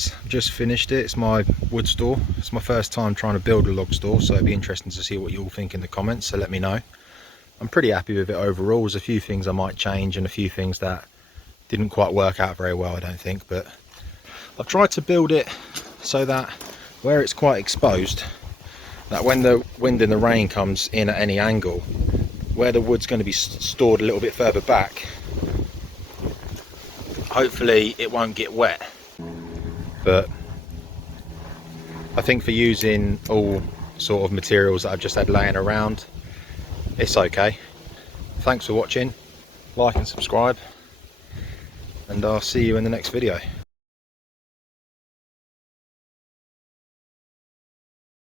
is. I've just finished it. It's my wood store. It's my first time trying to build a log store, so it'd be interesting to see what you all think in the comments, so let me know. I'm pretty happy with it overall. There's a few things I might change and a few things that didn't quite work out very well, I don't think, but I've tried to build it so that where it's quite exposed, that when the wind and the rain comes in at any angle, where the wood's going to be stored a little bit further back, hopefully it won't get wet. But I think for using all sort of materials that I've just had laying around, it's okay. Thanks for watching, like and subscribe, and I'll see you in the next video.